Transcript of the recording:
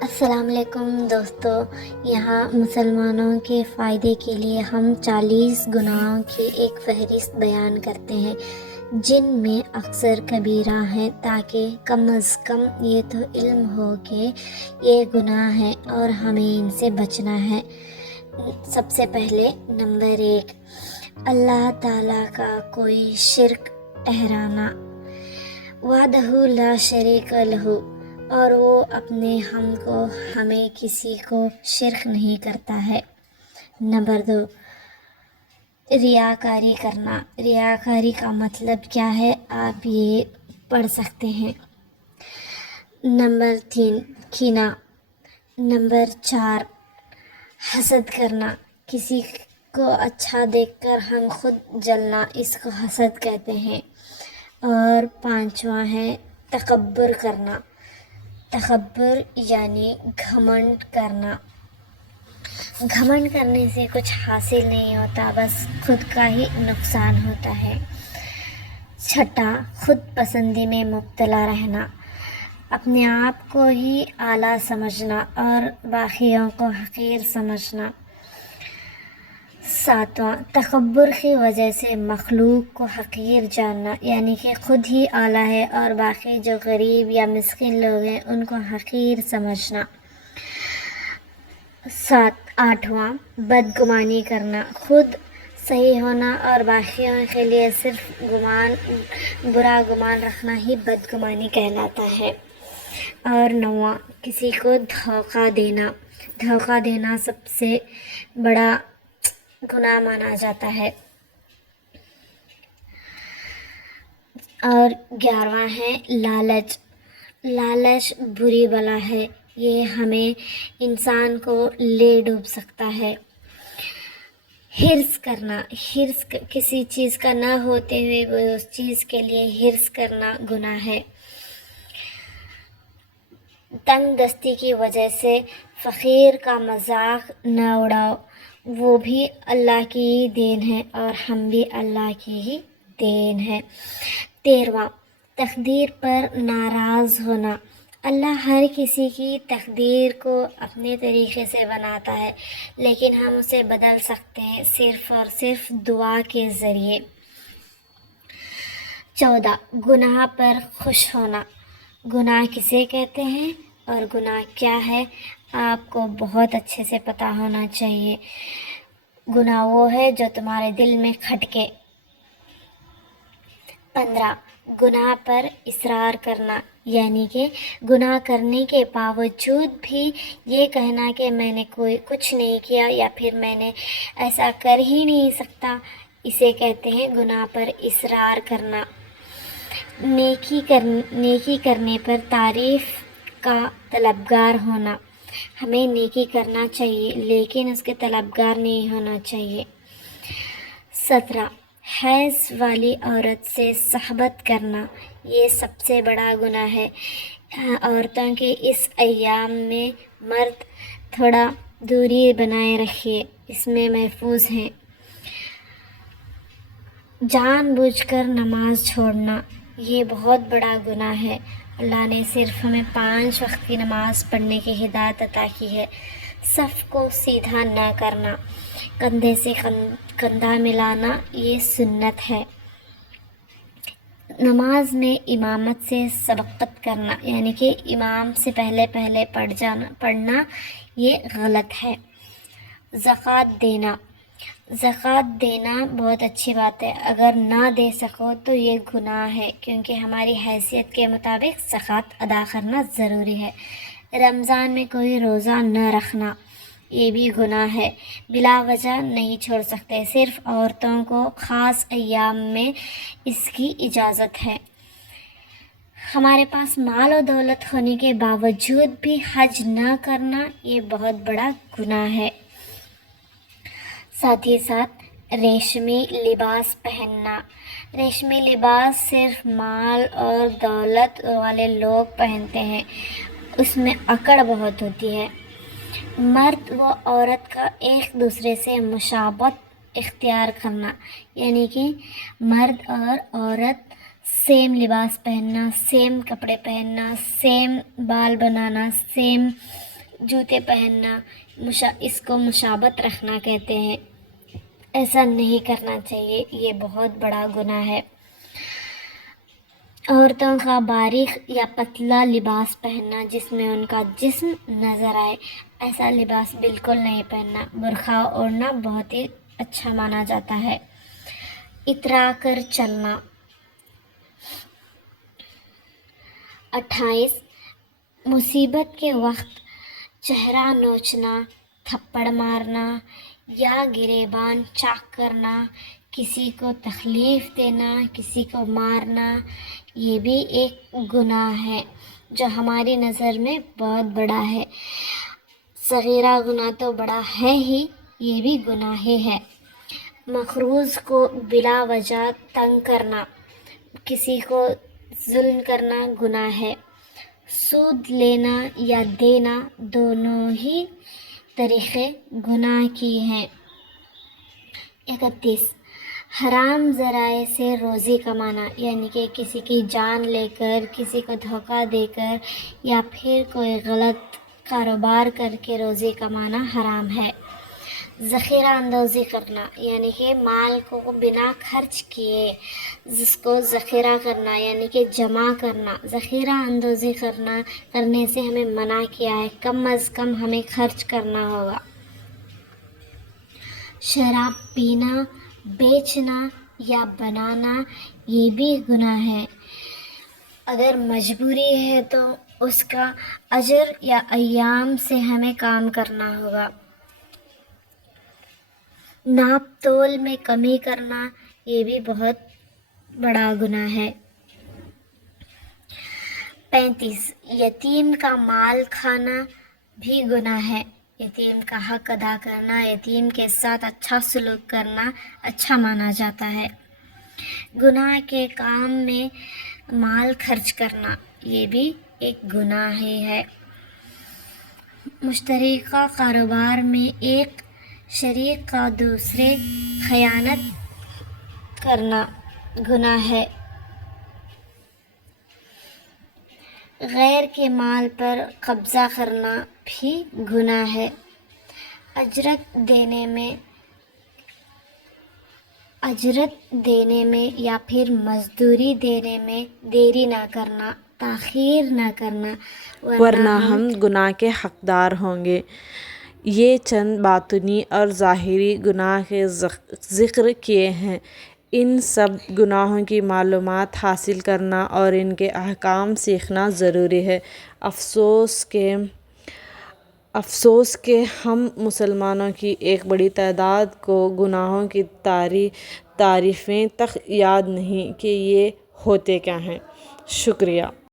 السلام علیکم دوستو، یہاں مسلمانوں کے فائدے کے لیے ہم 40 گناہوں کی ایک فہرست بیان کرتے ہیں جن میں اکثر کبیرہ ہیں، تاکہ کم از کم یہ تو علم ہو کہ یہ گناہ ہیں اور ہمیں ان سے بچنا ہے۔ سب سے پہلے نمبر 1، اللہ تعالیٰ کا کوئی شرک ٹھہرانا، وحدہ لا شریک لہ، اور وہ اپنے ہم کو ہمیں کسی کو شرک نہیں کرتا ہے۔ نمبر 2، ریاکاری کرنا۔ ریاکاری کا مطلب کیا ہے، آپ یہ پڑھ سکتے ہیں۔ نمبر 3، کینہ۔ نمبر 4، حسد کرنا۔ کسی کو اچھا دیکھ کر ہم خود جلنا، اس کو حسد کہتے ہیں۔ اور 5واں ہے تکبر کرنا۔ تکبر یعنی گھمنڈ کرنا۔ گھمنڈ کرنے سے کچھ حاصل نہیں ہوتا، بس خود کا ہی نقصان ہوتا ہے۔ 6، خود پسندی میں مبتلا رہنا، اپنے آپ کو ہی اعلیٰ سمجھنا اور باقیوں کو حقیر سمجھنا۔ 7واں، تکبر کی وجہ سے مخلوق کو حقیر جاننا، یعنی کہ خود ہی اعلیٰ ہے اور باقی جو غریب یا مسکین لوگ ہیں ان کو حقیر سمجھنا۔ 8واں، بدگمانی کرنا، خود صحیح ہونا اور باقیوں کے لیے صرف برا گمان رکھنا ہی بدگمانی کہلاتا ہے۔ اور 9واں، کسی کو دھوکہ دینا۔ دھوکہ دینا سب سے بڑا گناہ مانا جاتا ہے۔ اور 11واں ہے لالچ۔ لالچ بری بلا ہے، یہ ہمیں انسان کو لے ڈوب سکتا ہے۔ حرص کرنا، حرص کسی چیز کا نہ ہوتے ہوئے وہ اس چیز کے لیے حرص کرنا گناہ ہے۔ تنگ دستی کی وجہ سے فقیر کا مذاق نہ اڑاؤ، وہ بھی اللہ کی ہی دین ہے اور ہم بھی اللہ کی ہی دین ہے۔ 13واں، تقدیر پر ناراض ہونا۔ اللہ ہر کسی کی تقدیر کو اپنے طریقے سے بناتا ہے، لیکن ہم اسے بدل سکتے ہیں صرف اور صرف دعا کے ذریعے۔ 14، گناہ پر خوش ہونا۔ گناہ کسے کہتے ہیں اور گناہ کیا ہے، آپ کو بہت اچھے سے پتہ ہونا چاہیے۔ گناہ وہ ہے جو تمہارے دل میں کھٹکے۔ 15، گناہ پر اصرار کرنا، یعنی کہ گناہ کرنے کے باوجود بھی یہ کہنا کہ میں نے کچھ نہیں کیا یا پھر میں نے ایسا کر ہی نہیں سکتا، اسے کہتے ہیں گناہ پر اصرار کرنا۔ نیکی کرنے پر تعریف کا طلبگار ہونا۔ ہمیں نیکی کرنا چاہیے لیکن اس کے طلبگار نہیں ہونا چاہیے۔ 17، حیض والی عورت سے صحبت کرنا، یہ سب سے بڑا گناہ ہے۔ عورتوں کے اس ایام میں مرد تھوڑا دوری بنائے رکھیے، اس میں محفوظ ہیں۔ جان بوجھ کر نماز چھوڑنا، یہ بہت بڑا گناہ ہے۔ اللہ نے صرف ہمیں 5 وقت کی نماز پڑھنے کی ہدایت عطا کی ہے۔ صف کو سیدھا نہ کرنا، کندھے سے کندھا ملانا، یہ سنت ہے۔ نماز میں امامت سے سبقت کرنا، یعنی کہ امام سے پہلے پڑھنا، یہ غلط ہے۔ زکوٰۃ دینا، زکوٰۃ دینا بہت اچھی بات ہے، اگر نہ دے سکو تو یہ گناہ ہے، کیونکہ ہماری حیثیت کے مطابق زکوٰۃ ادا کرنا ضروری ہے۔ رمضان میں کوئی روزہ نہ رکھنا، یہ بھی گناہ ہے، بلا وجہ نہیں چھوڑ سکتے، صرف عورتوں کو خاص ایام میں اس کی اجازت ہے۔ ہمارے پاس مال و دولت ہونے کے باوجود بھی حج نہ کرنا، یہ بہت بڑا گناہ ہے۔ ساتھ ہی ساتھ ریشمی لباس پہننا۔ ریشمی لباس صرف مال اور دولت والے لوگ پہنتے ہیں، اس میں اکڑ بہت ہوتی ہے۔ مرد و عورت کا ایک دوسرے سے مشابہت اختیار کرنا، یعنی کہ مرد اور عورت سیم لباس پہننا، سیم کپڑے پہننا، سیم بال بنانا، سیم جوتے پہننا اس کو مشابت رکھنا کہتے ہیں۔ ایسا نہیں کرنا چاہیے، یہ بہت بڑا گناہ ہے۔ عورتوں کا باریک یا پتلا لباس پہننا جس میں ان کا جسم نظر آئے، ایسا لباس بالکل نہیں پہننا۔ برقع اوڑھنا بہت ہی اچھا مانا جاتا ہے۔ اترا کر چلنا۔ 28 مصیبت کے وقت چہرہ نوچنا، تھپڑ مارنا یا گریبان چاک کرنا، کسی کو تکلیف دینا، کسی کو مارنا، یہ بھی ایک گناہ ہے جو ہماری نظر میں بہت بڑا ہے۔ صغیرہ گناہ تو بڑا ہے ہی، یہ بھی گناہ ہی ہے۔ مقروض کو بلا وجہ تنگ کرنا، کسی کو ظلم کرنا گناہ ہے۔ سود لینا یا دینا دونوں ہی طریقے گناہ کی ہیں۔ 31 حرام ذرائع سے روزی کمانا، یعنی کہ کسی کی جان لے کر، کسی کو دھوکہ دے کر یا پھر کوئی غلط کاروبار کر کے روزی کمانا حرام ہے۔ ذخیرہ اندوزی کرنا، یعنی کہ مال کو بنا خرچ کیے جس کو ذخیرہ کرنا یعنی کہ جمع کرنا۔ ذخیرہ اندوزی کرنے سے ہمیں منع کیا ہے، کم از کم ہمیں خرچ کرنا ہوگا۔ شراب پینا، بیچنا یا بنانا، یہ بھی گناہ ہے۔ اگر مجبوری ہے تو اس کا اجر یا ایام سے ہمیں کام کرنا ہوگا۔ ناپ تول میں کمی کرنا، یہ بھی بہت بڑا گناہ ہے۔ 35 یتیم کا مال کھانا بھی گناہ ہے۔ یتیم کا حق ادا کرنا، یتیم کے ساتھ اچھا سلوک کرنا اچھا مانا جاتا ہے۔ گناہ کے کام میں مال خرچ کرنا، یہ بھی ایک گناہ ہی ہے۔ مشترکہ کاروبار میں ایک شریک کا دوسرے خیانت کرنا گناہ ہے۔ غیر کے مال پر قبضہ کرنا بھی گناہ ہے۔ اجرت دینے میں یا پھر مزدوری دینے میں دیری نہ کرنا، تاخیر نہ کرنا، ورنہ ہم گناہ کے حقدار ہوں گے۔ یہ چند باطنی اور ظاہری گناہ کے ذکر کیے ہیں۔ ان سب گناہوں کی معلومات حاصل کرنا اور ان کے احکام سیکھنا ضروری ہے۔ افسوس کہ ہم مسلمانوں کی ایک بڑی تعداد کو گناہوں کی تعریفیں تک یاد نہیں کہ یہ ہوتے کیا ہیں۔ شکریہ۔